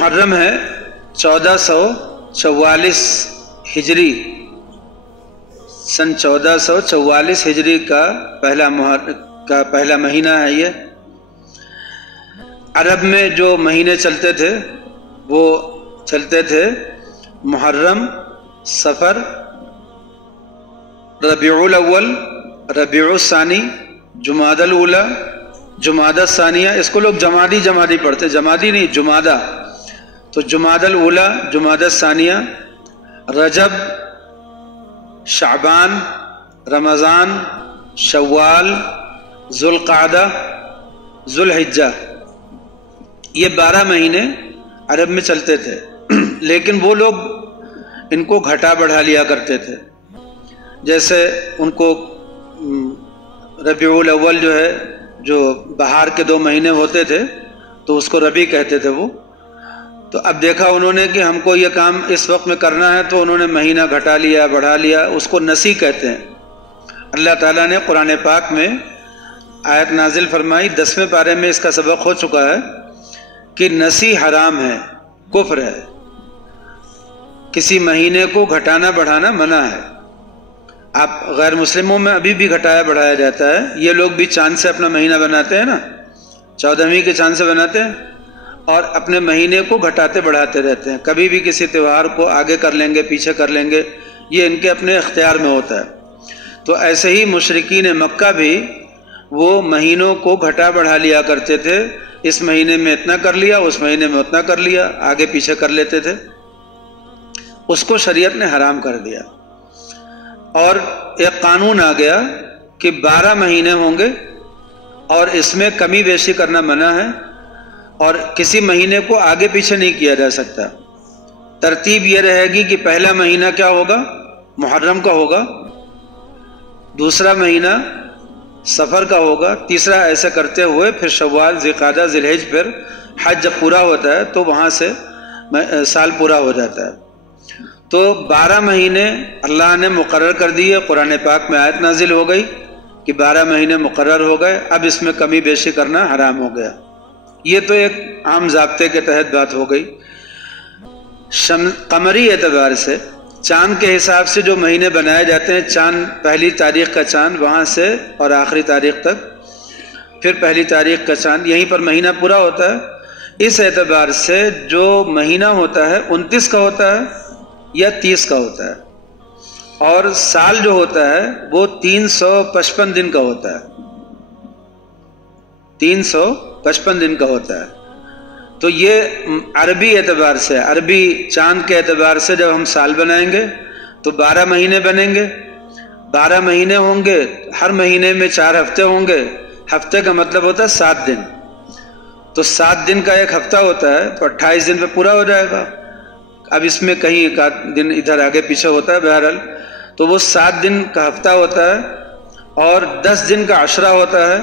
محرم ہے 1444 ہجری، سن 1444 ہجری کا پہلا مہینہ ہے یہ۔ عرب میں جو مہینے چلتے تھے وہ چلتے تھے محرم، صفر، ربیع الاول، ربیع الثانی، جمادی الاولی، جمادی الثانیہ۔ اس کو لوگ جمادی پڑھتے، جمادی نہیں، جمادہ۔ تو جمادی الاولی، جمادی الثانیہ، رجب، شعبان، رمضان، شوال، ذوالقعدہ، ذوالحجہ، یہ 12 مہینے عرب میں چلتے تھے۔ لیکن وہ لوگ ان کو گھٹا بڑھا لیا کرتے تھے، جیسے ان کو ربیع الاول جو ہے، جو بہار کے 2 مہینے ہوتے تھے تو اس کو ربیع کہتے تھے وہ۔ تو اب دیکھا انہوں نے کہ ہم کو یہ کام اس وقت میں کرنا ہے، تو انہوں نے مہینہ گھٹا لیا، بڑھا لیا، اس کو نسی کہتے ہیں۔ اللہ تعالیٰ نے قرآن پاک میں آیت نازل فرمائی، 10ویں پارے میں اس کا سبق ہو چکا ہے کہ نسی حرام ہے، کفر ہے، کسی مہینے کو گھٹانا بڑھانا منع ہے۔ آپ غیر مسلموں میں ابھی بھی گھٹایا بڑھایا جاتا ہے، یہ لوگ بھی چاند سے اپنا مہینہ بناتے ہیں نا، 14ویں کے چاند سے بناتے ہیں، اور اپنے مہینے کو گھٹاتے بڑھاتے رہتے ہیں، کبھی بھی کسی تہوار کو آگے کر لیں گے، پیچھے کر لیں گے، یہ ان کے اپنے اختیار میں ہوتا ہے۔ تو ایسے ہی مشرکین مکہ بھی وہ مہینوں کو گھٹا بڑھا لیا کرتے تھے، اس مہینے میں اتنا کر لیا، اس مہینے میں اتنا کر لیا، آگے پیچھے کر لیتے تھے۔ اس کو شریعت نے حرام کر دیا، اور ایک قانون آ گیا کہ 12 مہینے ہوں گے اور اس میں کمی بیشی کرنا منع ہے، اور کسی مہینے کو آگے پیچھے نہیں کیا جا سکتا۔ ترتیب یہ رہے گی کہ پہلا مہینہ کیا ہوگا؟ محرم کا ہوگا، دوسرا مہینہ صفر کا ہوگا، تیسرا ایسے کرتے ہوئے پھر شوال، ذوالقعدہ، ذوالحجہ، پھر حج جب پورا ہوتا ہے تو وہاں سے سال پورا ہو جاتا ہے۔ تو 12 مہینے اللہ نے مقرر کر دیے، قرآن پاک میں آیت نازل ہو گئی کہ 12 مہینے مقرر ہو گئے، اب اس میں کمی بیشی کرنا حرام ہو گیا۔ یہ تو ایک عام ضابطے کے تحت بات ہو گئی۔ قمری اعتبار سے، چاند کے حساب سے جو مہینے بنائے جاتے ہیں، چاند پہلی تاریخ کا چاند، وہاں سے اور آخری تاریخ تک، پھر پہلی تاریخ کا چاند، یہیں پر مہینہ پورا ہوتا ہے۔ اس اعتبار سے جو مہینہ ہوتا ہے 29 کا ہوتا ہے یا 30 کا ہوتا ہے، اور سال جو ہوتا ہے وہ 355 دن کا ہوتا ہے، 355 دن کا ہوتا ہے۔ تو یہ عربی اعتبار سے، عربی چاند کے اعتبار سے جب ہم سال بنائیں گے تو 12 مہینے بنیں گے، 12 مہینے ہوں گے، ہر مہینے میں 4 ہفتے ہوں گے، ہفتے کا مطلب ہوتا ہے 7 دن، تو 7 دن کا ایک ہفتہ ہوتا ہے، تو 28 دن پہ پورا ہو جائے گا۔ اب اس میں کہیں ایک آدھ دن ادھر آگے پیچھے ہوتا ہے، بہرحال تو وہ 7 دن کا ہفتہ ہوتا ہے، اور 10 دن کا عشرہ ہوتا ہے۔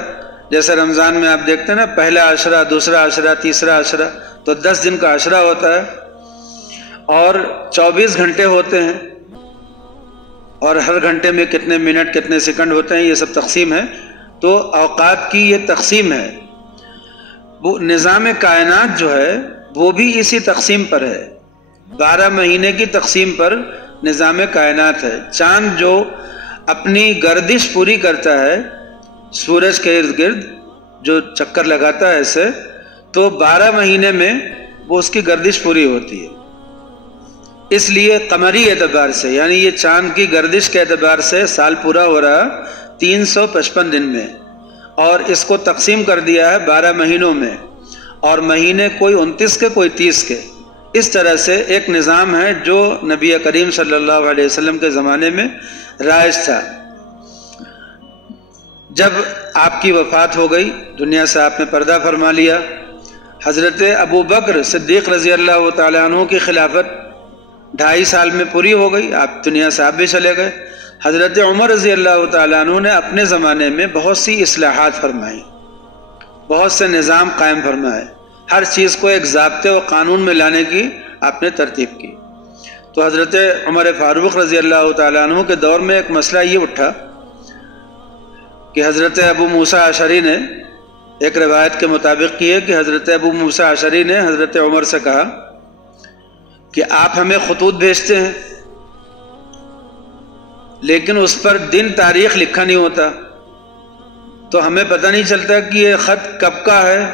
جیسے رمضان میں آپ دیکھتے ہیں نا، پہلا عشرہ، دوسرا عشرہ، تیسرا عشرہ، تو 10 دن کا عشرہ ہوتا ہے، اور 24 گھنٹے ہوتے ہیں، اور ہر گھنٹے میں کتنے منٹ کتنے سیکنڈ ہوتے ہیں، یہ سب تقسیم ہے۔ تو اوقات کی یہ تقسیم ہے۔ وہ نظام کائنات جو ہے وہ بھی اسی تقسیم پر ہے، 12 مہینے کی تقسیم پر نظام کائنات ہے۔ چاند جو اپنی گردش پوری کرتا ہے سورج کے ارد گرد، جو چکر لگاتا ہے ایسے، تو 12 مہینے میں وہ اس کی گردش پوری ہوتی ہے۔ اس لیے قمری اعتبار سے، یعنی یہ چاند کی گردش کے اعتبار سے سال پورا ہو رہا 355 دن میں، اور اس کو تقسیم کر دیا ہے 12 مہینوں میں، اور مہینے کوئی 29 کے کوئی 30 کے۔ اس طرح سے ایک نظام ہے جو نبی کریم صلی اللہ علیہ وسلم کے زمانے میں رائج تھا۔ جب آپ کی وفات ہو گئی، دنیا سے آپ نے پردہ فرما لیا، حضرت ابو بکر صدیق رضی اللہ تعالیٰ عنہ کی خلافت 2.5 سال میں پوری ہو گئی، آپ دنیا سے آپ بھی چلے گئے۔ حضرت عمر رضی اللہ تعالیٰ عنہ نے اپنے زمانے میں بہت سی اصلاحات فرمائی، بہت سے نظام قائم فرمائے، ہر چیز کو ایک ضابطے و قانون میں لانے کی آپ نے ترتیب کی۔ تو حضرت عمر فاروق رضی اللہ تعالیٰ عنہ کے دور میں ایک مسئلہ یہ اٹھا کہ حضرت ابو موسیٰ اشعری نے، ایک روایت کے مطابق یہ کہ حضرت ابو موسیٰ اشعری نے حضرت عمر سے کہا کہ آپ ہمیں خطوط بھیجتے ہیں لیکن اس پر دن تاریخ لکھا نہیں ہوتا، تو ہمیں پتہ نہیں چلتا کہ یہ خط کب کا ہے،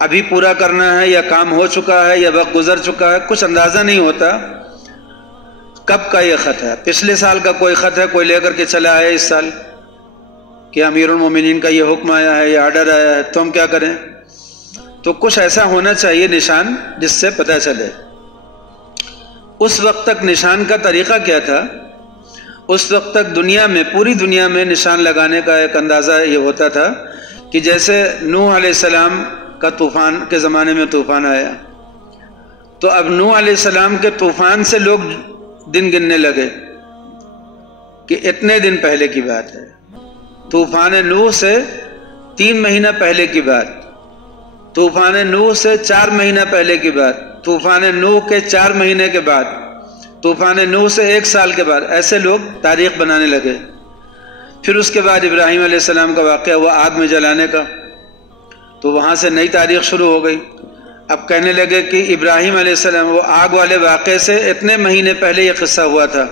ابھی پورا کرنا ہے یا کام ہو چکا ہے یا وقت گزر چکا ہے، کچھ اندازہ نہیں ہوتا کب کا یہ خط ہے۔ پچھلے سال کا کوئی خط ہے، کوئی لے کر کے چلا آیا اس سال کہ امیر المومنین کا یہ حکم آیا ہے یا آرڈر آیا ہے، تو ہم کیا کریں؟ تو کچھ ایسا ہونا چاہیے نشان جس سے پتہ چلے۔ اس وقت تک نشان کا طریقہ کیا تھا؟ اس وقت تک دنیا میں، پوری دنیا میں نشان لگانے کا ایک اندازہ یہ ہوتا تھا کہ جیسے نوح علیہ السلام کا طوفان کے زمانے میں طوفان آیا، تو اب نوح علیہ السلام کے طوفان سے لوگ دن گننے لگے کہ اتنے دن پہلے کی بات ہے، طوفان نوح سے 3 مہینہ پہلے کی بات، طوفان نوح سے 4 مہینہ پہلے کی بات، طوفان نوح کے 4 مہینے کے بعد، طوفان نوح سے 1 سال کے بعد، ایسے لوگ تاریخ بنانے لگے۔ پھر اس کے بعد ابراہیم علیہ السلام کا واقعہ ہوا آگ میں جلانے کا، تو وہاں سے نئی تاریخ شروع ہو گئی۔ اب کہنے لگے کہ ابراہیم علیہ السلام وہ آگ والے واقعے سے اتنے مہینے پہلے یہ قصہ ہوا تھا،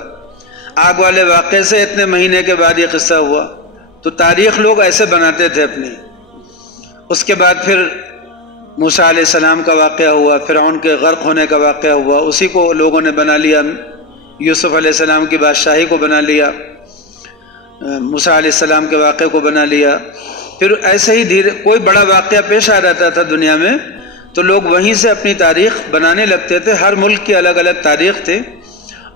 آگ والے واقعے سے اتنے مہینے کے بعد یہ قصہ ہوا، تو تاریخ لوگ ایسے بناتے تھے اپنی۔ اس کے بعد پھر موسیٰ علیہ السلام کا واقعہ ہوا، فرعون کے غرق ہونے کا واقعہ ہوا، اسی کو لوگوں نے بنا لیا، یوسف علیہ السلام کی بادشاہی کو بنا لیا، موسیٰ علیہ السلام کے واقعے کو بنا لیا۔ پھر ایسے ہی دھیرے کوئی بڑا واقعہ پیش آ جاتا تھا دنیا میں تو لوگ وہیں سے اپنی تاریخ بنانے لگتے تھے۔ ہر ملک کی الگ الگ تاریخ تھی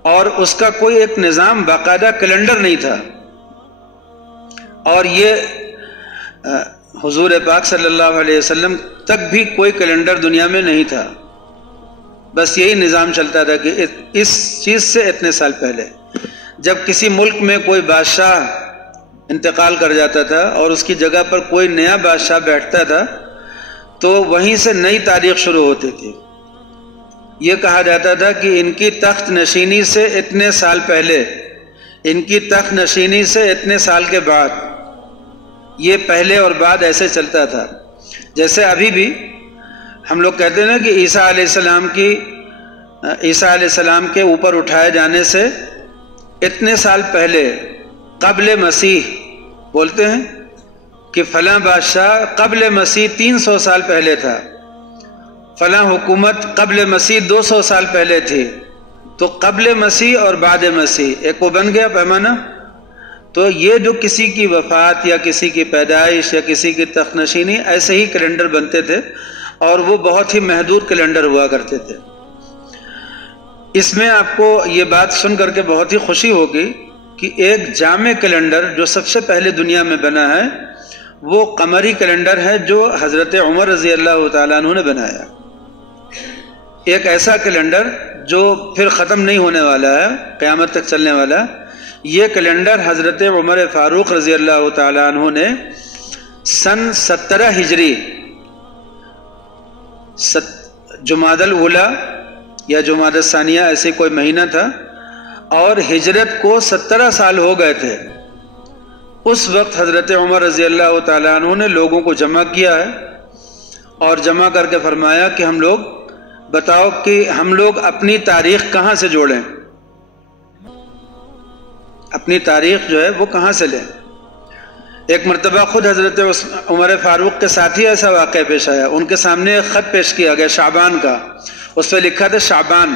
اور اس کا کوئی ایک نظام، باقاعدہ کیلنڈر نہیں تھا، اور یہ حضور پاک صلی اللہ علیہ وسلم تک بھی کوئی کیلنڈر دنیا میں نہیں تھا، بس یہی نظام چلتا تھا کہ اس چیز سے اتنے سال پہلے جب کسی ملک میں کوئی بادشاہ انتقال کر جاتا تھا اور اس کی جگہ پر کوئی نیا بادشاہ بیٹھتا تھا تو وہیں سے نئی تاریخ شروع ہوتی تھی۔ یہ کہا جاتا تھا کہ ان کی تخت نشینی سے اتنے سال پہلے، ان کی تخت نشینی سے اتنے سال کے بعد، یہ پہلے اور بعد ایسے چلتا تھا۔ جیسے ابھی بھی ہم لوگ کہتے ہیں نا کہ عیسیٰ علیہ السلام کے اوپر اٹھائے جانے سے اتنے سال پہلے، قبل مسیح، بولتے ہیں کہ فلاں بادشاہ قبل مسیح 300 سال پہلے تھا، فلاں حکومت قبل مسیح 200 سال پہلے تھی، تو قبل مسیح اور بعد مسیح ایک وہ بن گیا پیمانہ۔ تو یہ جو کسی کی وفات یا کسی کی پیدائش یا کسی کی تخت نشینی، ایسے ہی کیلنڈر بنتے تھے اور وہ بہت ہی محدود کیلنڈر ہوا کرتے تھے۔ اس میں آپ کو یہ بات سن کر کے بہت ہی خوشی ہوگی کہ ایک جامع کیلنڈر جو سب سے پہلے دنیا میں بنا ہے وہ قمری کیلنڈر ہے جو حضرت عمر رضی اللہ تعالیٰ عنہ نے بنایا۔ ایک ایسا کیلنڈر جو پھر ختم نہیں ہونے والا ہے، قیامت تک چلنے والا، یہ کیلنڈر حضرت عمر فاروق رضی اللہ تعالیٰ عنہ نے سن 17 ہجری جمادی الاولیٰ یا جمادی الثانیہ ایسے کوئی مہینہ تھا، اور ہجرت کو 17 سال ہو گئے تھے۔ اس وقت حضرت عمر رضی اللہ تعالیٰ عنہ نے لوگوں کو جمع کیا ہے اور جمع کر کے فرمایا کہ ہم لوگ بتاؤ کہ ہم لوگ اپنی تاریخ کہاں سے جوڑیں، اپنی تاریخ جو ہے وہ کہاں سے لیں۔ ایک مرتبہ خود حضرت عمر فاروق کے ساتھ ہی ایسا واقعہ پیش آیا، ان کے سامنے ایک خط پیش کیا گیا شعبان کا، اس پہ لکھا تھا شعبان،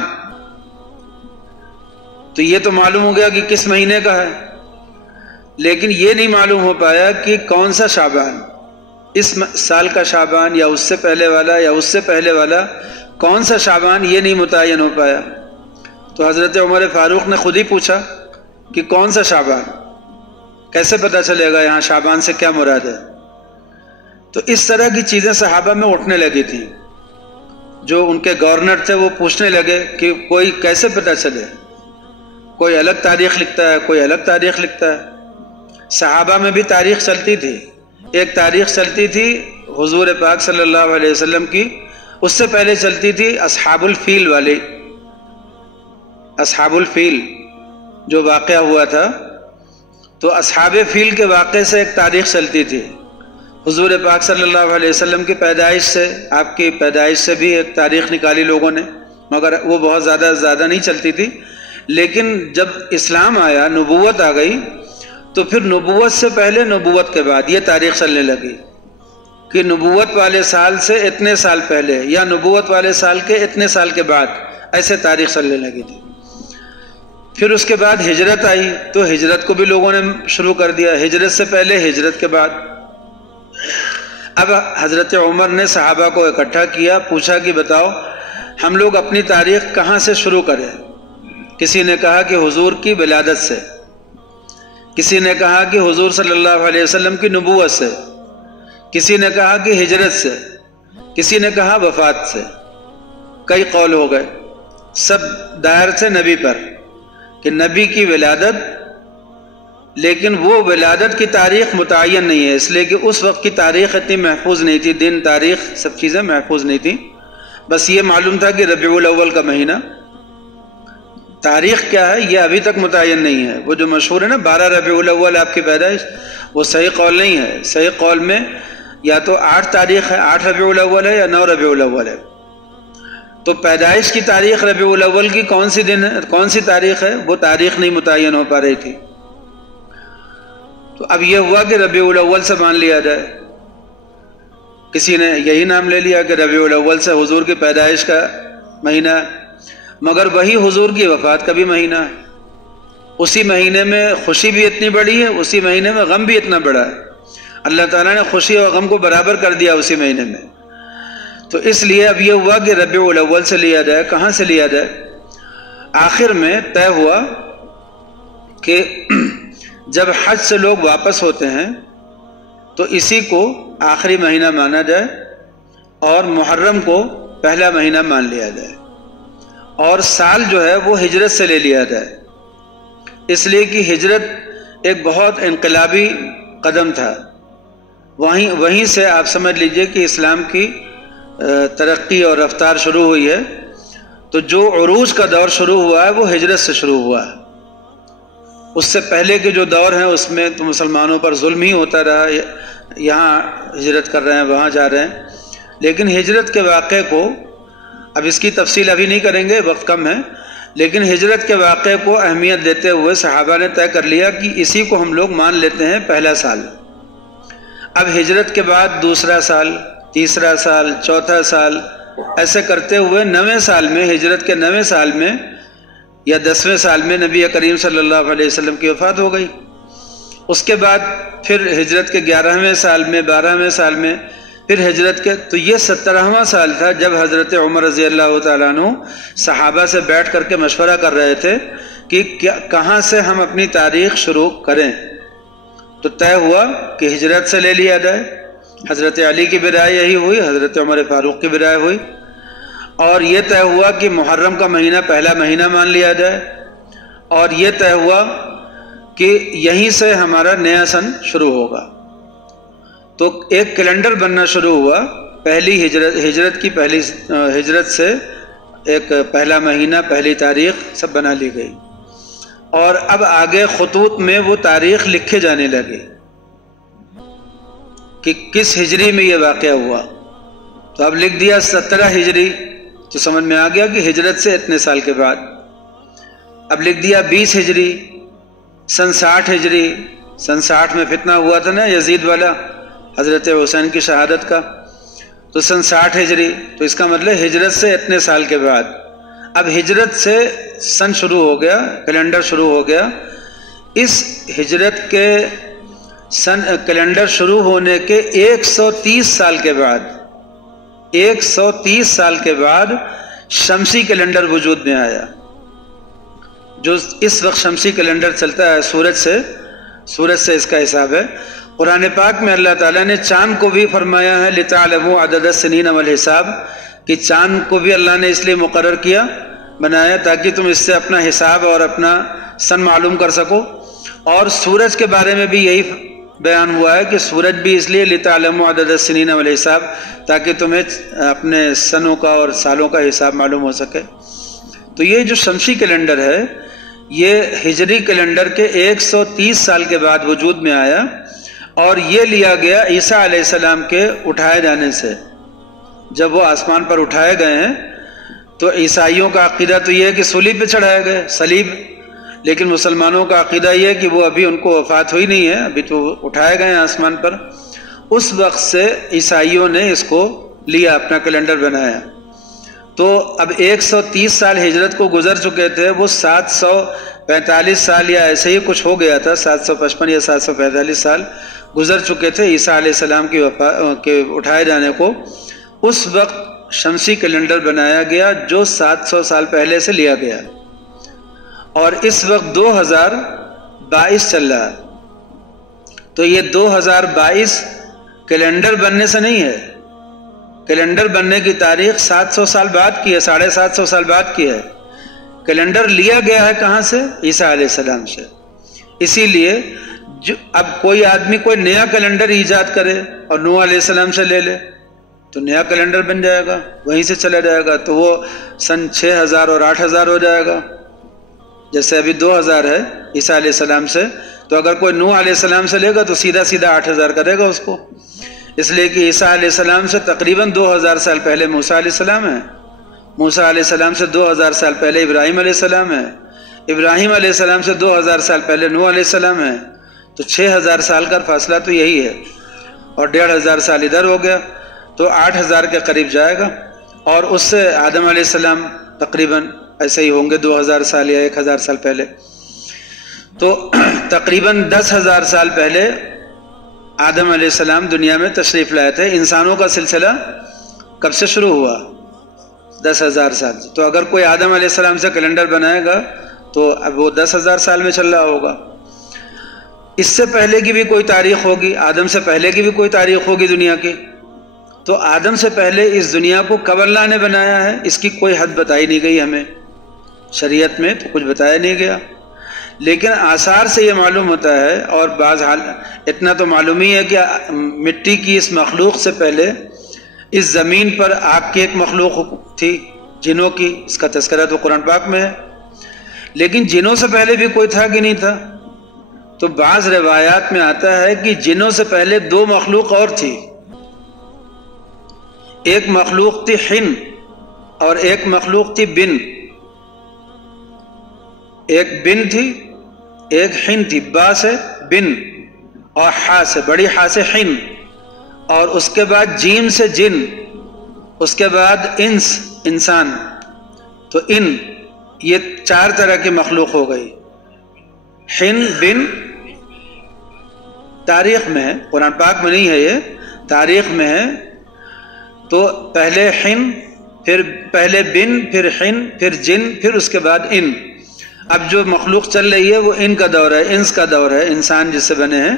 تو یہ تو معلوم ہو گیا کہ کس مہینے کا ہے، لیکن یہ نہیں معلوم ہو پایا کہ کون سا شعبان، اس سال کا شعبان یا اس سے پہلے والا یا اس سے پہلے والا، کون سا شعبان یہ نہیں متعین ہو پایا۔ تو حضرت عمر فاروق نے خود ہی پوچھا کہ کون سا شعبان، کیسے پتہ چلے گا یہاں شعبان سے کیا مراد ہے۔ تو اس طرح کی چیزیں صحابہ میں اٹھنے لگی تھیں، جو ان کے گورنر تھے وہ پوچھنے لگے کہ کوئی کیسے پتہ چلے، کوئی الگ تاریخ لکھتا ہے، کوئی الگ تاریخ لکھتا ہے۔ صحابہ میں بھی تاریخ چلتی تھی، ایک تاریخ چلتی تھی حضور پاک صلی اللہ علیہ وسلم کی، اس سے پہلے چلتی تھی اصحاب الفیل والی، اصحاب الفیل جو واقعہ ہوا تھا، تو اصحاب فیل کے واقعے سے ایک تاریخ چلتی تھی۔ حضور پاک صلی اللہ علیہ وسلم کی پیدائش سے، آپ کی پیدائش سے بھی ایک تاریخ نکالی لوگوں نے، مگر وہ بہت زیادہ نہیں چلتی تھی. لیکن جب اسلام آیا، نبوت آ گئی، تو پھر نبوت سے پہلے نبوت کے بعد یہ تاریخ چلنے لگی کہ نبوت والے سال سے اتنے سال پہلے یا نبوت والے سال کے اتنے سال کے بعد، ایسے تاریخ چلنے لگی تھی. پھر اس کے بعد ہجرت آئی تو ہجرت کو بھی لوگوں نے شروع کر دیا، ہجرت سے پہلے، ہجرت کے بعد. اب حضرت عمر نے صحابہ کو اکٹھا کیا، پوچھا کہ بتاؤ ہم لوگ اپنی تاریخ کہاں سے شروع کریں؟ کسی نے کہا کہ حضور کی ولادت سے، کسی نے کہا کہ حضور صلی اللہ علیہ وسلم کی نبوت سے، کسی نے کہا کہ ہجرت سے، کسی نے کہا وفات سے. کئی قول ہو گئے، سب دائر تھے نبی پر کہ نبی کی ولادت. لیکن وہ ولادت کی تاریخ متعین نہیں ہے، اس لیے کہ اس وقت کی تاریخ اتنی محفوظ نہیں تھی، دن تاریخ سب چیزیں محفوظ نہیں تھیں. بس یہ معلوم تھا کہ ربیع الاول کا مہینہ. تاریخ کیا ہے یہ ابھی تک متعین نہیں ہے. وہ جو مشہور ہے نا 12 ربیع الاول آپ کی پیدائش، وہ صحیح قول نہیں ہے. صحیح قول میں یا تو 8 تاریخ ہے، 8 ربیع الاول ہے، یا 9 ربیع الاول ہے. تو پیدائش کی تاریخ ربیع الاول کی کون سی دن ہے، کون سی تاریخ ہے، وہ تاریخ نہیں متعین ہو پا رہی تھی. تو اب یہ ہوا کہ ربیع الاول سے مان لیا جائے. کسی نے یہی نام لے لیا کہ ربیع الاول سے حضور کی پیدائش کا مہینہ ہے، مگر وہی حضور کی وفات کا بھی مہینہ ہے. اسی مہینے میں خوشی بھی اتنی بڑی ہے، اسی مہینے میں غم بھی اتنا بڑا ہے. اللہ تعالیٰ نے خوشی اور غم کو برابر کر دیا اسی مہینے میں. تو اس لیے اب یہ ہوا کہ ربیع الاول سے لیا جائے. کہاں سے لیا جائے؟ آخر میں طے ہوا کہ جب حج سے لوگ واپس ہوتے ہیں تو اسی کو آخری مہینہ مانا جائے اور محرم کو پہلا مہینہ مان لیا جائے، اور سال جو ہے وہ ہجرت سے لے لیا جائے. اس لیے کہ ہجرت ایک بہت انقلابی قدم تھا. وہیں سے آپ سمجھ لیجئے کہ اسلام کی ترقی اور رفتار شروع ہوئی ہے. تو جو عروج کا دور شروع ہوا ہے وہ ہجرت سے شروع ہوا ہے. اس سے پہلے کے جو دور ہیں اس میں تو مسلمانوں پر ظلم ہی ہوتا رہا، یہاں ہجرت کر رہے ہیں، وہاں جا رہے ہیں. لیکن ہجرت کے واقعے کو، اب اس کی تفصیل ابھی نہیں کریں گے، وقت کم ہے، لیکن ہجرت کے واقعے کو اہمیت دیتے ہوئے صحابہ نے طے کر لیا کہ اسی کو ہم لوگ مان لیتے ہیں پہلا سال. اب ہجرت کے بعد دوسرا سال، تیسرا سال، چوتھا سال، ایسے کرتے ہوئے 9ویں سال میں، ہجرت کے 9ویں سال میں یا 10ویں سال میں نبی کریم صلی اللہ علیہ وسلم کی وفات ہو گئی. اس کے بعد پھر ہجرت کے 11ویں سال میں، 12ویں سال میں، پھر ہجرت کے، تو یہ 17واں سال تھا جب حضرت عمر رضی اللہ تعالیٰ عنہ صحابہ سے بیٹھ کر کے مشورہ کر رہے تھے کہ کہاں سے ہم اپنی تاریخ شروع کریں. تو طے ہوا کہ ہجرت سے لے لیا جائے. حضرت علی کی بھی رائے یہی ہوئی، حضرت عمر فاروق کی بھی رائے ہوئی، اور یہ طے ہوا کہ محرم کا مہینہ پہلا مہینہ مان لیا جائے. اور یہ طے ہوا کہ یہیں سے ہمارا نیا سن شروع ہوگا. تو ایک کیلنڈر بننا شروع ہوا. پہلی ہجرت کی پہلی ہجرت سے ایک پہلا مہینہ، پہلی تاریخ سب بنا لی گئی، اور اب آگے خطوط میں وہ تاریخ لکھے جانے لگے کہ کس ہجری میں یہ واقعہ ہوا. تو اب لکھ دیا 17 ہجری، تو سمجھ میں آ گیا کہ ہجرت سے اتنے سال کے بعد. اب لکھ دیا 20 ہجری، سن 60 ہجری. سن 60 میں فتنہ ہوا تھا نا یزید والا، حضرت حسین کی شہادت کا، تو سن 60 ہجری. تو اس کا مطلب ہجرت سے اتنے سال کے بعد. اب ہجرت سے سن شروع ہو گیا، کیلنڈر شروع ہو گیا. اس ہجرت کے سن کیلنڈر شروع ہونے کے 130 سال کے بعد، 130 سال کے بعد شمسی کیلنڈر وجود میں آیا. جو اس وقت شمسی کیلنڈر چلتا ہے سورج سے اس کا حساب ہے. قرآن پاک میں اللہ تعالیٰ نے چاند کو بھی فرمایا ہے لِتَعْلَمُوا عَدَدَ السِّنِينَ وَالْحِسَابَ، کہ چاند کو بھی اللہ نے اس لیے مقرر کیا، بنایا تاکہ تم اس سے اپنا حساب اور اپنا سن معلوم کر سکو. اور سورج کے بارے میں بھی یہی بیان ہوا ہے کہ سورج بھی اس لیے لِتَعْلَمُوا عَدَدَ السِّنِينَ وَالْحِسَابَ، تاکہ تمہیں اپنے سنوں کا اور سالوں کا حساب معلوم ہو سکے. تو یہ جو شمسی کیلنڈر ہے یہ ہجری کیلنڈر کے 130 سال کے بعد وجود میں آیا، اور یہ لیا گیا عیسیٰ علیہ السلام کے اٹھائے جانے سے. جب وہ آسمان پر اٹھائے گئے ہیں تو عیسائیوں کا عقیدہ تو یہ ہے کہ صلیب پہ چڑھائے گئے، صلیب، لیکن مسلمانوں کا عقیدہ یہ ہے کہ وہ ابھی ان کو وفات ہوئی نہیں ہے، ابھی تو اٹھائے گئے ہیں آسمان پر۔ اس وقت سے عیسائیوں نے اس کو لیا، اپنا کیلنڈر بنایا۔ تو اب 130 سال ہجرت کو گزر چکے تھے، وہ 745 سال یا ایسے ہی کچھ ہو گیا تھا، 755 یا 745 سال گزر چکے تھے عیسیٰ علیہ السلام کے اٹھائے جانے کو۔ اس وقت شمسی کیلنڈر بنایا گیا جو 700 سال پہلے سے لیا گیا، اور اس وقت 2022 چل رہا ہے۔ تو یہ 2022 کیلنڈر بننے سے نہیں ہے، کیلنڈر بننے کی تاریخ 700 سال بعد کی ہے، 750 سال بعد کی ہے۔ کیلنڈر لیا گیا ہے کہاں سے؟ عیسیٰ علیہ السلام سے۔ اسی لیے اب کوئی آدمی کوئی نیا کیلنڈر ایجاد کرے اور نوح علیہ السلام سے لے لے تو نیا کیلنڈر بن جائے گا، وہیں سے چلا جائے گا، تو وہ سن 6000 اور 8000 ہو جائے گا۔ جیسے ابھی 2000 ہے عیسیٰ علیہ السلام سے، تو اگر کوئی نوح علیہ السلام سے لے گا تو سیدھا 8000 کرے گا اس کو، اس لیے کہ عیسیٰ علیہ السلام سے تقریباً 2000 سال پہلے موسیٰ علیہ السلام ہے، موسیٰ علیہ السلام سے 2000 سال پہلے ابراہیم علیہ السلام ہے، ابراہیم علیہ السلام سے 2000 سال پہلے نوح علیہ السلام ہے، تو 6000 سال کا فاصلہ تو یہی ہے، اور 1500 سال ادھر ہو گیا تو 8000 کے قریب جائے گا، اور اس سے آدم علیہ السلام تقریباً ایسے ہی ہوں گے 2000 سال یا 1000 سال پہلے، تو تقریباً 10,000 سال پہلے آدم علیہ السلام دنیا میں تشریف لائے تھے۔ انسانوں کا سلسلہ کب سے شروع ہوا؟ 10,000 سال سے۔ تو اگر کوئی آدم علیہ السلام سے کیلنڈر بنائے گا تو اب وہ 10,000 سال میں چل رہا ہوگا۔ اس سے پہلے کی بھی کوئی تاریخ ہوگی، آدم سے پہلے کی بھی کوئی تاریخ ہوگی دنیا کی، تو آدم سے پہلے اس دنیا کو کب اللہ نے بنایا ہے اس کی کوئی حد بتائی نہیں گئی ہمیں، شریعت میں تو کچھ بتایا نہیں گیا، لیکن آثار سے یہ معلوم ہوتا ہے، اور بعض حال اتنا تو معلوم ہی ہے کہ مٹی کی اس مخلوق سے پہلے اس زمین پر آگ کی ایک مخلوق تھی، جنوں کی، اس کا تذکرہ تو قرآن پاک میں ہے، لیکن جنوں سے پہلے بھی کوئی تھا کہ نہیں تھا؟ تو بعض روایات میں آتا ہے کہ جنوں سے پہلے 2 مخلوق اور تھی، ایک مخلوق تھی حن اور ایک مخلوق تھی بن، ایک بن تھی ایک حن تھی، با سے بن اور ہا سے بڑی ہا سے حن، اور اس کے بعد جیم سے جن، اس کے بعد انس انسان، تو ان یہ 4 طرح کی مخلوق ہو گئی۔ حن بن تاریخ میں ہے، قرآن پاک میں نہیں ہے، یہ تاریخ میں ہے، تو پہلے حن، پھر پہلے بن، پھر حن، پھر جن، پھر اس کے بعد ان۔ اب جو مخلوق چل رہی ہے وہ ان کا دور ہے، انس کا دور ہے، انسان جس سے بنے ہیں،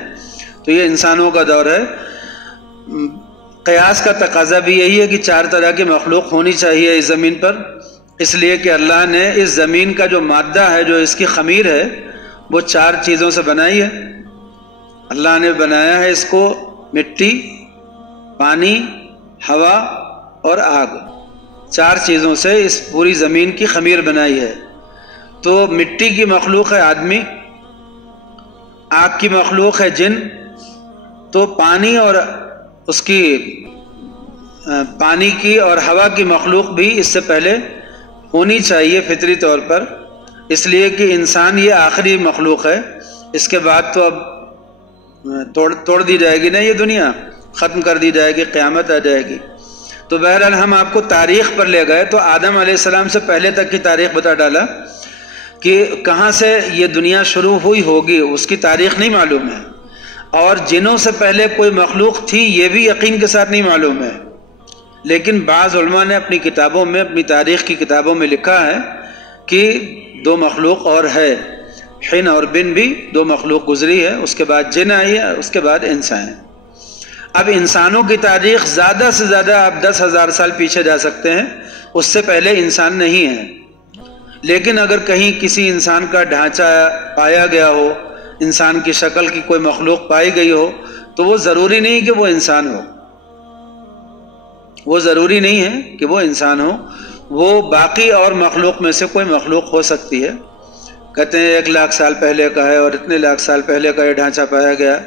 تو یہ انسانوں کا دور ہے۔ قیاس کا تقاضا بھی یہی ہے کہ 4 طرح کی مخلوق ہونی چاہیے اس زمین پر، اس لیے کہ اللہ نے اس زمین کا جو مادہ ہے، جو اس کی خمیر ہے، وہ 4 چیزوں سے بنائی ہے۔ اللہ نے بنایا ہے اس کو مٹی، پانی، ہوا اور آگ، 4 چیزوں سے اس پوری زمین کی خمیر بنائی ہے۔ تو مٹی کی مخلوق ہے آدمی، آگ کی مخلوق ہے جن، تو پانی اور اس کی پانی کی اور ہوا کی مخلوق بھی اس سے پہلے ہونی چاہیے فطری طور پر، اس لیے کہ انسان یہ آخری مخلوق ہے، اس کے بعد تو اب توڑ دی جائے گی نا، یہ دنیا ختم کر دی جائے گی، قیامت آ جائے گی۔ تو بہرحال ہم آپ کو تاریخ پر لے گئے، تو آدم علیہ السلام سے پہلے تک کی تاریخ بتا ڈالا کہ کہاں سے یہ دنیا شروع ہوئی ہوگی، اس کی تاریخ نہیں معلوم ہے، اور جنوں سے پہلے کوئی مخلوق تھی یہ بھی یقین کے ساتھ نہیں معلوم ہے، لیکن بعض علماء نے اپنی کتابوں میں، اپنی تاریخ کی کتابوں میں لکھا ہے کہ 2 مخلوق اور ہے، حن اور بن بھی 2 مخلوق گزری ہے، اس کے بعد جن آئی ہے، اس کے بعد انسان ہے۔ اب انسانوں کی تاریخ زیادہ سے زیادہ آپ 10,000 سال پیچھے جا سکتے ہیں، اس سے پہلے انسان نہیں ہے، لیکن اگر کہیں کسی انسان کا ڈھانچہ پایا گیا ہو، انسان کی شکل کی کوئی مخلوق پائی گئی ہو، تو وہ ضروری نہیں کہ وہ انسان ہو، وہ ضروری نہیں ہے کہ وہ انسان ہو، وہ باقی اور مخلوق میں سے کوئی مخلوق ہو سکتی ہے۔ کہتے ہیں 1 لاکھ سال پہلے کا ہے اور اتنے لاکھ سال پہلے کا یہ ڈھانچہ پایا گیا،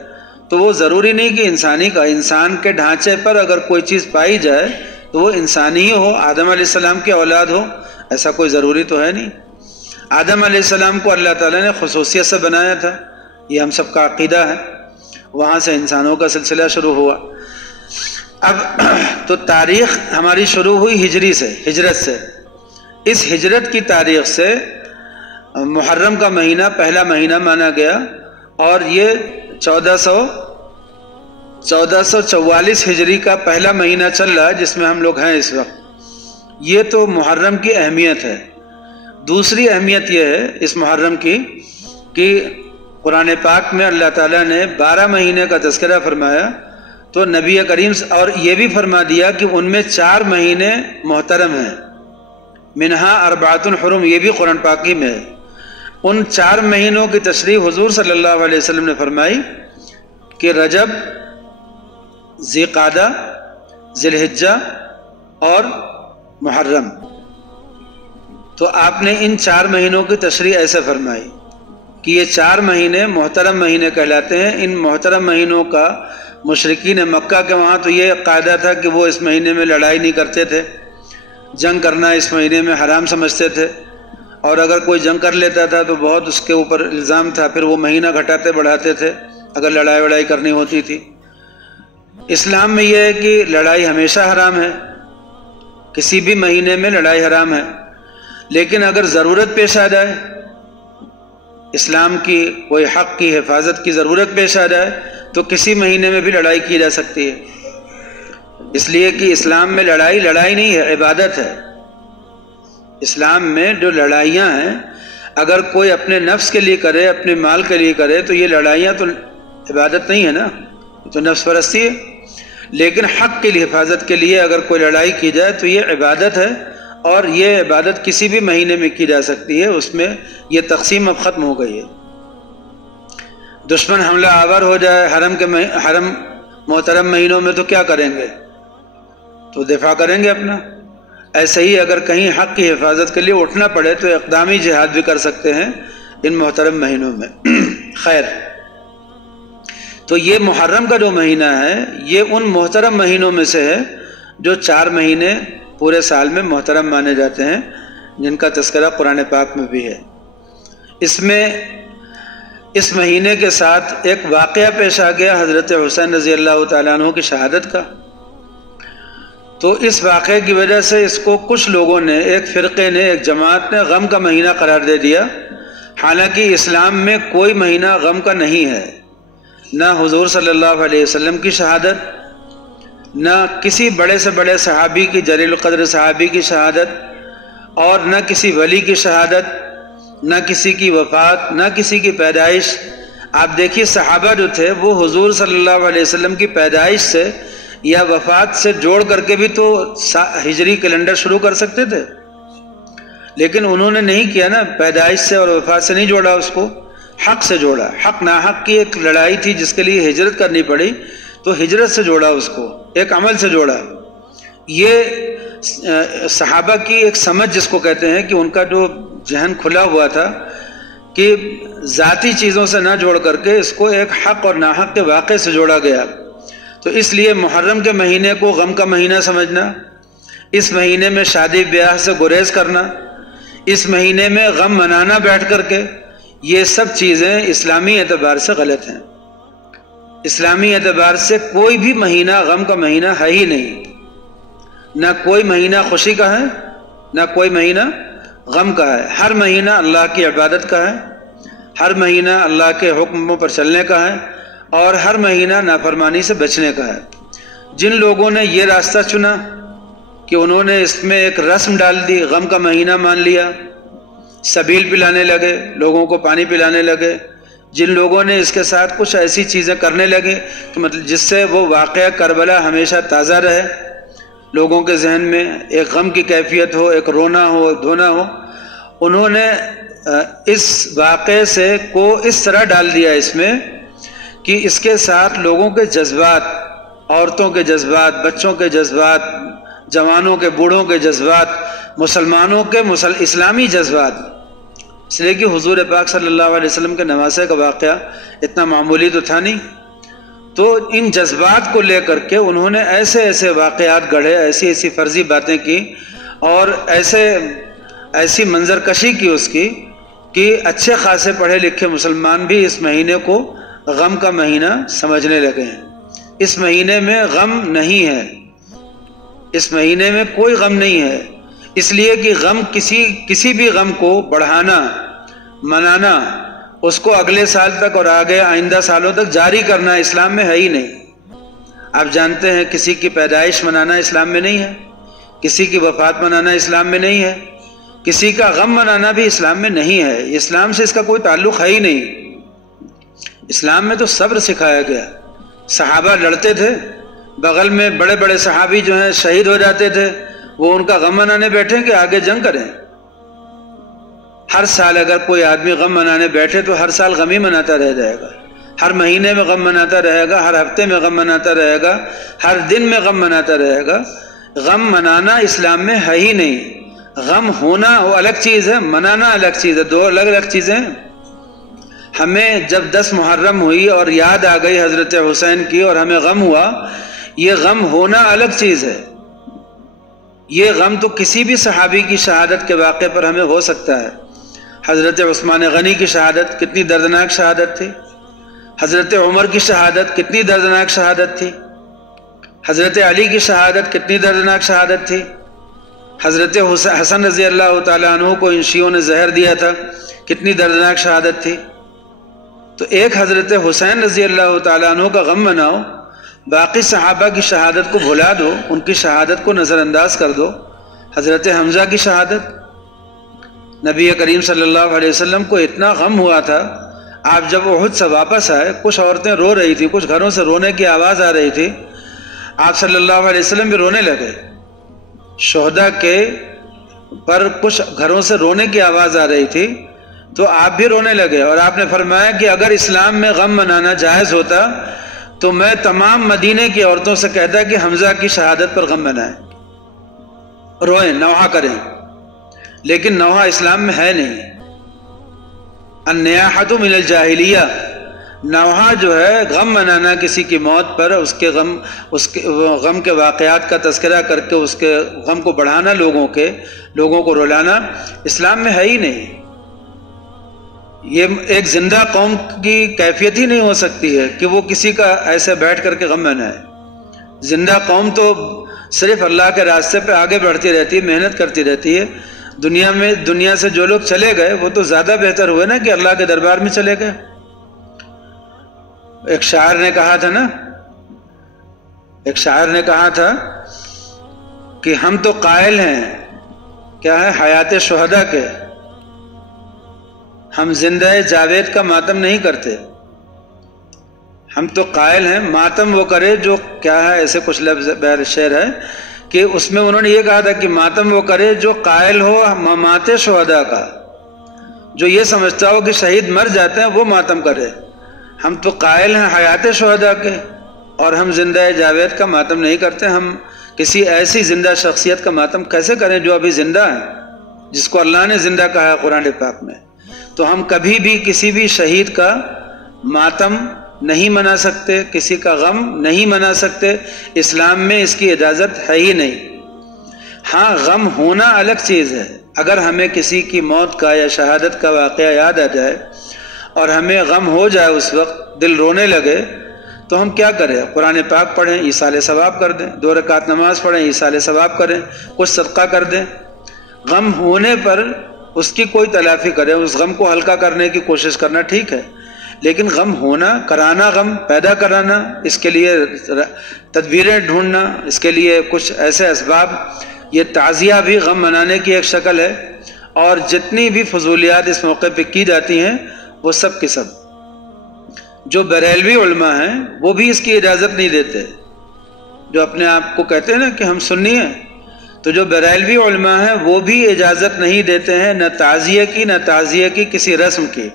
تو وہ ضروری نہیں کہ انسانی کا، انسان کے ڈھانچے پر اگر کوئی چیز پائی جائے تو وہ انسانی ہی ہو، آدم علیہ السلام کی اولاد ہو، ایسا کوئی ضروری تو ہے نہیں۔ آدم علیہ السلام کو اللہ تعالیٰ نے خصوصیت سے بنایا تھا، یہ ہم سب کا عقیدہ ہے، وہاں سے انسانوں کا سلسلہ شروع ہوا۔ اب تو تاریخ ہماری شروع ہوئی ہجری سے، ہجرت سے۔ اس ہجرت کی تاریخ سے محرم کا مہینہ پہلا مہینہ مانا گیا، اور یہ 1444 ہجری کا پہلا مہینہ چل رہا ہے جس میں ہم لوگ ہیں اس وقت۔ یہ تو محرم کی اہمیت ہے۔ دوسری اہمیت یہ ہے اس محرم کی کہ قرآن پاک میں اللہ تعالیٰ نے 12 مہینے کا تذکرہ فرمایا، تو نبی کریم اور یہ بھی فرما دیا کہ ان میں 4 مہینے محترم ہیں، منہا اربعۃ حرم، یہ بھی قرآن پاکی میں ہے۔ ان 4 مہینوں کی تشریح حضور صلی اللہ علیہ وسلم نے فرمائی کہ رجب، ذی قعدہ، ذی الحجہ اور محرم۔ تو آپ نے ان 4 مہینوں کی تشریح ایسے فرمائی کہ یہ 4 مہینے محترم مہینے کہلاتے ہیں۔ ان محترم مہینوں کا مشرکین مکہ کے وہاں تو یہ قاعدہ تھا کہ وہ اس مہینے میں لڑائی نہیں کرتے تھے، جنگ کرنا اس مہینے میں حرام سمجھتے تھے، اور اگر کوئی جنگ کر لیتا تھا تو بہت اس کے اوپر الزام تھا، پھر وہ مہینہ گھٹاتے بڑھاتے تھے اگر لڑائی وڑائی کرنی ہوتی تھی۔ اسلام میں یہ ہے کہ لڑائی ہمیشہ حرام ہے، کسی بھی مہینے میں لڑائی حرام ہے، لیکن اگر ضرورت پیش آ جائے، اسلام کی کوئی حق کی حفاظت کی ضرورت پیش آ جائے تو کسی مہینے میں بھی لڑائی کی جا سکتی ہے، اس لیے کہ اسلام میں لڑائی نہیں ہے، عبادت ہے۔ اسلام میں جو لڑائیاں ہیں اگر کوئی اپنے نفس کے لیے کرے، اپنے مال کے لیے کرے، تو یہ لڑائیاں تو عبادت نہیں ہے نا، یہ تو نفس پرستی ہے۔ لیکن حق کی حفاظت کے لیے اگر کوئی لڑائی کی جائے تو یہ عبادت ہے، اور یہ عبادت کسی بھی مہینے میں کی جا سکتی ہے، اس میں یہ تقسیم اب ختم ہو گئی ہے۔ دشمن حملہ آور ہو جائے حرم محترم مہینوں میں تو کیا کریں گے؟ تو دفاع کریں گے اپنا۔ ایسے ہی اگر کہیں حق کی حفاظت کے لیے اٹھنا پڑے تو اقدامی جہاد بھی کر سکتے ہیں ان محترم مہینوں میں۔ خیر، تو یہ محرم کا جو مہینہ ہے یہ ان محترم مہینوں میں سے ہے جو 4 مہینے پورے سال میں محترم مانے جاتے ہیں، جن کا تذکرہ قرآن پاک میں بھی ہے۔ اس مہینے کے ساتھ ایک واقعہ پیش آ گیا حضرت حسین رضی اللہ تعالیٰ عنہ کی شہادت کا، تو اس واقعے کی وجہ سے اس کو کچھ لوگوں نے، ایک فرقے نے، ایک جماعت نے غم کا مہینہ قرار دے دیا، حالانکہ اسلام میں کوئی مہینہ غم کا نہیں ہے، نہ حضور صلی اللہ علیہ وسلم کی شہادت، نہ کسی بڑے سے بڑے صحابی کی، جلیل القدر صحابی کی شہادت، اور نہ کسی ولی کی شہادت، نہ کسی کی وفات، نہ کسی کی پیدائش۔ آپ دیکھیے صحابہ جو تھے وہ حضور صلی اللہ علیہ وسلم کی پیدائش سے یا وفات سے جوڑ کر کے بھی تو ہجری کیلنڈر شروع کر سکتے تھے، لیکن انہوں نے نہیں کیا نا، پیدائش سے اور وفات سے نہیں جوڑا، اس کو حق سے جوڑا۔ حق ناحق کی ایک لڑائی تھی جس کے لیے ہجرت کرنی پڑی، تو ہجرت سے جوڑا، اس کو ایک عمل سے جوڑا۔ یہ صحابہ کی ایک سمجھ جس کو کہتے ہیں کہ ان کا جو ذہن کھلا ہوا تھا کہ ذاتی چیزوں سے نہ جوڑ کر کے اس کو ایک حق اور ناحق کے واقعے سے جوڑا گیا۔ تو اس لیے محرم کے مہینے کو غم کا مہینہ سمجھنا، اس مہینے میں شادی بیاہ سے گریز کرنا، اس مہینے میں غم منانا بیٹھ کر کے، یہ سب چیزیں اسلامی اعتبار سے غلط ہیں۔ اسلامی اعتبار سے کوئی بھی مہینہ غم کا مہینہ ہے ہی نہیں، نہ کوئی مہینہ خوشی کا ہے، نہ کوئی مہینہ غم کا ہے۔ ہر مہینہ اللہ کی عبادت کا ہے، ہر مہینہ اللہ کے حکموں پر چلنے کا ہے، اور ہر مہینہ نافرمانی سے بچنے کا ہے۔ جن لوگوں نے یہ راستہ چنا کہ انہوں نے اس میں ایک رسم ڈال دی، غم کا مہینہ مان لیا، سبیل پلانے لگے، لوگوں کو پانی پلانے لگے، جن لوگوں نے اس کے ساتھ کچھ ایسی چیزیں کرنے لگے کہ مطلب جس سے وہ واقعہ کربلا ہمیشہ تازہ رہے، لوگوں کے ذہن میں ایک غم کی کیفیت ہو، ایک رونا ہو، ایک دھونا ہو، انہوں نے اس واقعے سے کو اس طرح ڈال دیا اس میں کہ اس کے ساتھ لوگوں کے جذبات، عورتوں کے جذبات، بچوں کے جذبات، جوانوں کے، بوڑھوں کے جذبات، مسلمانوں کے اسلامی جذبات، اس لیے کہ حضور پاک صلی اللہ علیہ وسلم کے نواسے کا واقعہ اتنا معمولی تو تھا نہیں، تو ان جذبات کو لے کر کے انہوں نے ایسے ایسے واقعات گڑھے، ایسی ایسی فرضی باتیں کی اور ایسی منظر کشی کی اس کی کہ اچھے خاصے پڑھے لکھے مسلمان بھی اس مہینے کو غم کا مہینہ سمجھنے لگے ہیں۔ اس مہینے میں غم نہیں ہے، اس مہینے میں کوئی غم نہیں ہے، اس لیے کہ غم کسی بھی غم کو بڑھانا، منانا، اس کو اگلے سال تک اور آگے آئندہ سالوں تک جاری کرنا اسلام میں ہے ہی نہیں۔ آپ جانتے ہیں کسی کی پیدائش منانا اسلام میں نہیں ہے، کسی کی وفات منانا اسلام میں نہیں ہے، کسی کا غم منانا بھی اسلام میں نہیں ہے، اسلام سے اس کا کوئی تعلق ہے ہی نہیں۔ اسلام میں تو صبر سکھایا گیا۔ صحابہ لڑتے تھے، بغل میں بڑے بڑے صحابی جو ہیں شہید ہو جاتے تھے، وہ ان کا غم منانے بیٹھیں کہ آگے جنگ کریں؟ ہر سال اگر کوئی آدمی غم منانے بیٹھے تو ہر سال غم ہی مناتا رہ جائے گا، ہر مہینے میں غم مناتا رہے گا، ہر ہفتے میں غم مناتا رہے گا، ہر دن میں غم مناتا رہے گا۔ غم منانا اسلام میں ہے ہی نہیں۔ غم ہونا وہ الگ چیز ہے، منانا الگ چیز ہے، دو الگ الگ چیزیں ہیں۔ ہمیں جب 10 محرم ہوئی اور یاد آ گئی حضرت حسین کی اور ہمیں غم ہوا، یہ غم ہونا الگ چیز ہے۔ یہ غم تو کسی بھی صحابی کی شہادت کے واقعے پر ہمیں ہو سکتا ہے۔ حضرت عثمان غنی کی شہادت کتنی دردناک شہادت تھی، حضرت عمر کی شہادت کتنی دردناک شہادت تھی، حضرت علی کی شہادت کتنی دردناک شہادت تھی، حضرت حسن رضی اللہ تعالیٰ عنہ کو ان شیعوں نے زہر دیا تھا، کتنی دردناک شہادت تھی۔ تو ایک حضرت حسین رضی اللہ تعالیٰ عنہ کا غم مناؤ، باقی صحابہ کی شہادت کو بھلا دو، ان کی شہادت کو نظر انداز کر دو۔ حضرت حمزہ کی شہادت، نبی کریم صلی اللہ علیہ وسلم کو اتنا غم ہوا تھا، آپ جب احد سے واپس آئے کچھ عورتیں رو رہی تھیں، کچھ گھروں سے رونے کی آواز آ رہی تھی، آپ صلی اللہ علیہ وسلم بھی رونے لگے۔ شہداء کے پر کچھ گھروں سے رونے کی آواز آ رہی تھی تو آپ بھی رونے لگے، اور آپ نے فرمایا کہ اگر اسلام میں غم منانا جائز ہوتا تو میں تمام مدینے کی عورتوں سے کہتا کہ حمزہ کی شہادت پر غم منائیں، روئیں، نوحہ کریں، لیکن نوحہ اسلام میں ہے نہیں۔ النیاحۃ من الجاہلیہ، نوحہ جو ہے غم منانا کسی کی موت پر، اس کے غم کے واقعات کا تذکرہ کر کے اس کے غم کو بڑھانا، لوگوں کو رلانا، اسلام میں ہے ہی نہیں۔ یہ ایک زندہ قوم کی کیفیت ہی نہیں ہو سکتی ہے کہ وہ کسی کا ایسے بیٹھ کر کے غم منائے۔ زندہ قوم تو صرف اللہ کے راستے پہ آگے بڑھتی رہتی ہے، محنت کرتی رہتی ہے۔ دنیا سے جو لوگ چلے گئے وہ تو زیادہ بہتر ہوئے نا کہ اللہ کے دربار میں چلے گئے۔ ایک شاعر نے کہا تھا کہ ہم تو قائل ہیں، کیا ہے، حیات شہداء کے، ہم زندہ جاوید کا ماتم نہیں کرتے۔ ہم تو قائل ہیں ماتم وہ کرے جو، کیا ہے، ایسے کچھ لفظ شعر ہے کہ اس میں انہوں نے یہ کہا تھا کہ ماتم وہ کرے جو قائل ہو ممات شہداء کا، جو یہ سمجھتا ہو کہ شہید مر جاتے ہیں وہ ماتم کرے۔ ہم تو قائل ہیں حیات شہداء کے، اور ہم زندہ جاوید کا ماتم نہیں کرتے۔ ہم کسی ایسی زندہ شخصیت کا ماتم کیسے کریں جو ابھی زندہ ہے، جس کو اللہ نے زندہ کہا ہے قرآن پاک میں؟ تو ہم کبھی بھی کسی بھی شہید کا ماتم نہیں منا سکتے، کسی کا غم نہیں منا سکتے، اسلام میں اس کی اجازت ہے ہی نہیں۔ ہاں، غم ہونا الگ چیز ہے۔ اگر ہمیں کسی کی موت کا یا شہادت کا واقعہ یاد آ جائے اور ہمیں غم ہو جائے، اس وقت دل رونے لگے، تو ہم کیا کریں؟ قرآن پاک پڑھیں، ایصال ثواب کر دیں، 2 رکعت نماز پڑھیں، ایصال ثواب کریں، کچھ صدقہ کر دیں۔ غم ہونے پر اس کی کوئی تلافی کریں، اس غم کو ہلکا کرنے کی کوشش کرنا ٹھیک ہے، لیکن غم ہونا، کرانا، غم پیدا کرانا، اس کے لیے تدبیریں ڈھونڈنا، اس کے لیے کچھ ایسے اسباب، یہ تعزیہ بھی غم منانے کی ایک شکل ہے۔ اور جتنی بھی فضولیات اس موقع پہ کی جاتی ہیں وہ سب کے سب، جو بریلوی علماء ہیں وہ بھی اس کی اجازت نہیں دیتے، جو اپنے آپ کو کہتے ہیں نا کہ ہم سنی ہیں، تو جو بریلوی علماء ہیں وہ بھی اجازت نہیں دیتے ہیں، نہ تعزیہ کی کسی رسم کی۔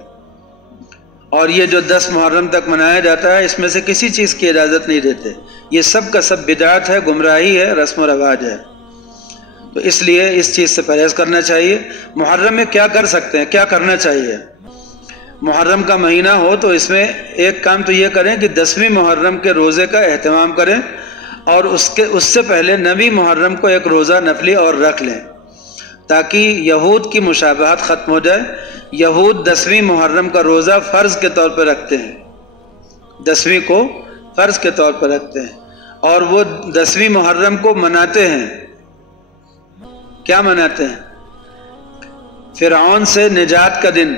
اور یہ جو 10 محرم تک منایا جاتا ہے، اس میں سے کسی چیز کی اجازت نہیں دیتے۔ یہ سب کا سب بدعت ہے، گمراہی ہے، رسم و رواج ہے۔ تو اس لیے اس چیز سے پرہیز کرنا چاہیے۔ محرم میں کیا کر سکتے ہیں، کیا کرنا چاہیے؟ محرم کا مہینہ ہو تو اس میں ایک کام تو یہ کریں کہ 10ویں محرم کے روزے کا اہتمام کریں، اور اس سے پہلے 9ویں محرم کو ایک روزہ نفلی اور رکھ لیں تاکہ یہود کی مشابہت ختم ہو جائے۔ یہود 10ویں محرم کا روزہ فرض کے طور پر رکھتے ہیں، 10ویں کو فرض کے طور پر رکھتے ہیں، اور وہ 10ویں محرم کو مناتے ہیں۔ کیا مناتے ہیں؟ فرعون سے نجات کا دن،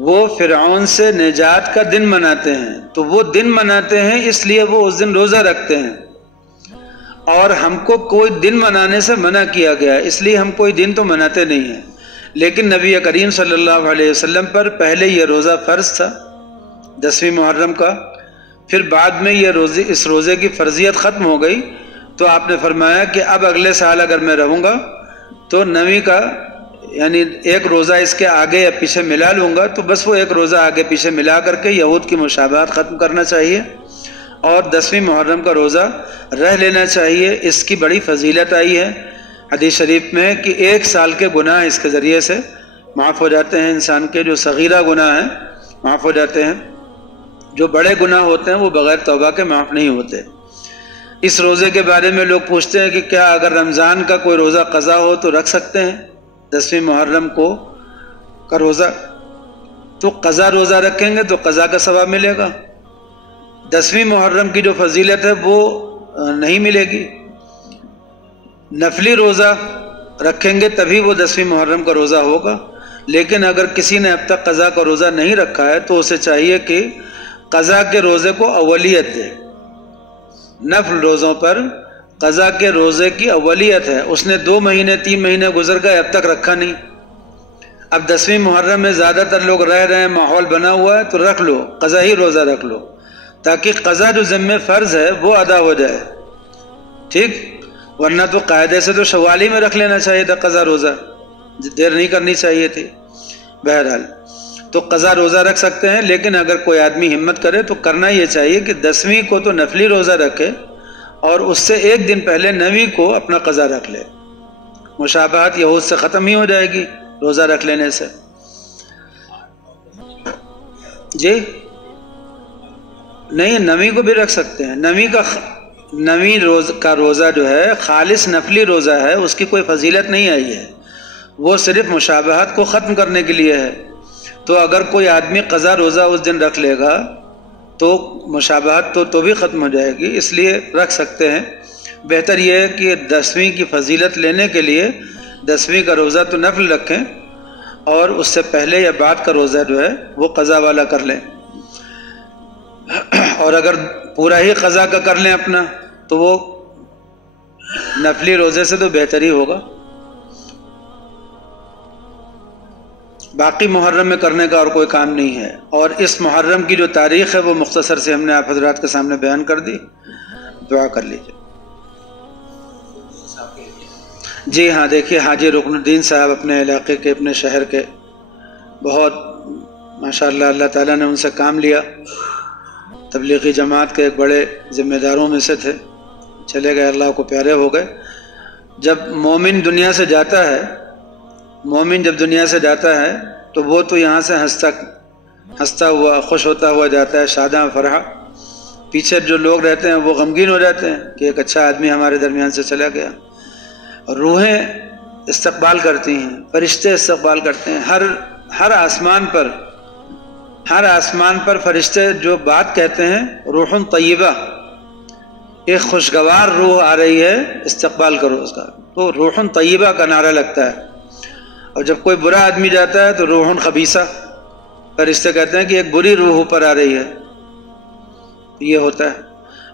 وہ فرعون سے نجات کا دن مناتے ہیں، تو وہ دن مناتے ہیں اس لیے وہ اس دن روزہ رکھتے ہیں، اور ہم کو کوئی دن منانے سے منع کیا گیا ہے، اس لیے ہم کوئی دن تو مناتے نہیں ہیں، لیکن نبی کریم صلی اللہ علیہ وسلم پر پہلے یہ روزہ فرض تھا 10ویں محرم کا، پھر بعد میں اس روزے کی فرضیت ختم ہو گئی، تو آپ نے فرمایا کہ اب اگلے سال اگر میں رہوں گا تو 9ویں کا یعنی ایک روزہ اس کے آگے یا پیچھے ملا لوں گا، تو بس وہ ایک روزہ آگے پیچھے ملا کر کے یہود کی مشابہت ختم کرنا چاہیے، اور 10ویں محرم کا روزہ رہ لینا چاہیے۔ اس کی بڑی فضیلت آئی ہے حدیث شریف میں کہ 1 سال کے گناہ اس کے ذریعے سے معاف ہو جاتے ہیں، انسان کے جو صغیرہ گناہ ہیں معاف ہو جاتے ہیں، جو بڑے گناہ ہوتے ہیں وہ بغیر توبہ کے معاف نہیں ہوتے۔ اس روزے کے بارے میں لوگ پوچھتے ہیں کہ کیا اگر رمضان کا کوئی روزہ قضا ہو تو رکھ سکتے ہیں 10ویں محرم کا روزہ؟ تو قضا روزہ رکھیں گے تو قضا کا ثواب ملے گا، 10ویں محرم کی جو فضیلت ہے وہ نہیں ملے گی۔ نفلی روزہ رکھیں گے تبھی وہ 10ویں محرم کا روزہ ہوگا، لیکن اگر کسی نے اب تک قضا کا روزہ نہیں رکھا ہے تو اسے چاہیے کہ قضا کے روزے کو اولیت دے۔ نفل روزوں پر قضا کے روزے کی اولیت ہے، اس نے 2 مہینے 3 مہینے گزر گئے اب تک رکھا نہیں، اب 10ویں محرم میں زیادہ تر لوگ رہ رہے ہیں، ماحول بنا ہوا ہے، تو رکھ لو، قضا ہی روزہ رکھ لو تاکہ قضا جو ذمہ فرض ہے وہ ادا ہو جائے، ٹھیک؟ ورنہ تو قاعدے سے تو شوالی میں رکھ لینا چاہیے تھا قضا روزہ، دیر نہیں کرنی چاہیے تھی۔ بہرحال تو قضا روزہ رکھ سکتے ہیں، لیکن اگر کوئی آدمی ہمت کرے تو کرنا یہ چاہیے کہ 10ویں کو تو نفلی روزہ رکھے اور اس سے 1 دن پہلے 9ویں کو اپنا قضا رکھ لے، مشابہت یہود سے ختم ہی ہو جائے گی روزہ رکھ لینے سے۔ جی نہیں، 9ویں کو بھی رکھ سکتے ہیں، 9ویں کا روزہ جو ہے خالص نفلی روزہ ہے، اس کی کوئی فضیلت نہیں آئی ہے، وہ صرف مشابہت کو ختم کرنے کے لیے ہے، تو اگر کوئی آدمی قضا روزہ اس دن رکھ لے گا تو مشابہت تو بھی ختم ہو جائے گی، اس لیے رکھ سکتے ہیں۔ بہتر یہ ہے کہ 10ویں کی فضیلت لینے کے لیے 10ویں کا روزہ تو نفل رکھیں، اور اس سے پہلے یا بعد کا روزہ جو ہے وہ قضا والا کر لیں، اور اگر پورا ہی قضا کا کر لیں اپنا تو وہ نفلی روزے سے تو بہتر ہی ہوگا۔ باقی محرم میں کرنے کا اور کوئی کام نہیں ہے، اور اس محرم کی جو تاریخ ہے وہ مختصر سے ہم نے آپ حضرات کے سامنے بیان کر دی، دعا کر لیجیے۔ جی ہاں، دیکھیے حاجی رکن الدین صاحب اپنے علاقے کے، اپنے شہر کے، بہت ماشاءاللہ اللہ تعالیٰ نے ان سے کام لیا، تبلیغی جماعت کے ایک بڑے ذمہ داروں میں سے تھے، چلے گئے، اللہ کو پیارے ہو گئے۔ جب مومن دنیا سے جاتا ہے، مومن جب دنیا سے جاتا ہے تو وہ تو یہاں سے ہنستا ہوا، خوش ہوتا ہوا جاتا ہے، شاداں فرحہ، پیچھے جو لوگ رہتے ہیں وہ غمگین ہو جاتے ہیں کہ ایک اچھا آدمی ہمارے درمیان سے چلا گیا۔ روحیں استقبال کرتی ہیں، فرشتے استقبال کرتے ہیں، ہر آسمان پر فرشتے جو بات کہتے ہیں، روح طیبہ، ایک خوشگوار روح آ رہی ہے، استقبال کرو اس کا، تو روح طیبہ کا نعرہ لگتا ہے۔ اور جب کوئی برا آدمی جاتا ہے تو روح خبیثہ، فرشتے کہتے ہیں کہ ایک بری روح اوپر آ رہی ہے، یہ ہوتا ہے۔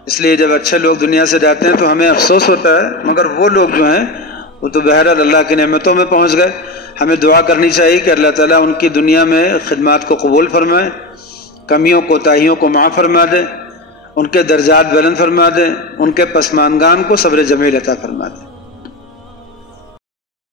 اس لیے جب اچھے لوگ دنیا سے جاتے ہیں تو ہمیں افسوس ہوتا ہے، مگر وہ لوگ جو ہیں وہ تو بہرحال اللہ کی نعمتوں میں پہنچ گئے۔ ہمیں دعا کرنی چاہیے کہ اللہ تعالیٰ ان کی دنیا میں خدمات کو قبول فرمائے، کمیوں کوتاہیوں کو معاف فرما دے، ان کے درجات بلند فرما دے، ان کے پسماندگان کو صبر جمیل عطا فرما دے۔